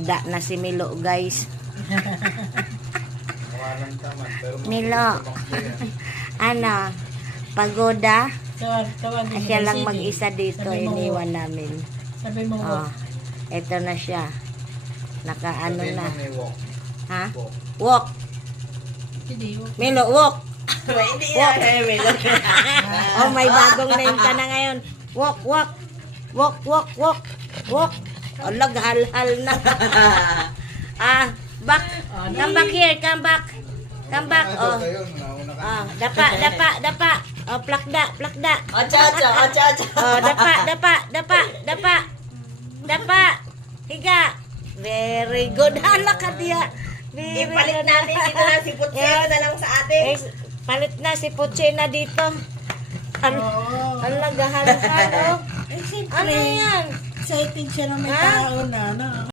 plakda na si Milo, guys. Milo. Ano? Pagoda? Siya lang mag-isa dito. Iniwan namin. Sabi mo, Oh, ito na siya. Naka-ano na. Ha? Walk. Milo, walk. Walk. Oh, may bagong name ka na ngayon. Walk, walk. Walk, walk, walk. Walk. Oh, laghal-hal na. Back. Come back here. Come back. Come back. Oh. Oh, dapa, dapa, dapa. Oh, plakda, plakda. Acha. Oh, dapa, dapa, dapa, dapa. Dapa. Higa. Very good. Hala ka diya. Very Ipalit good. natin dito na si Putsero na lang sa atin. Eh, palit na si Puche na dito. Ang lagahal-hal, oh. Eh, siyempre, Ano yan? excited siya na may Ha? tao na.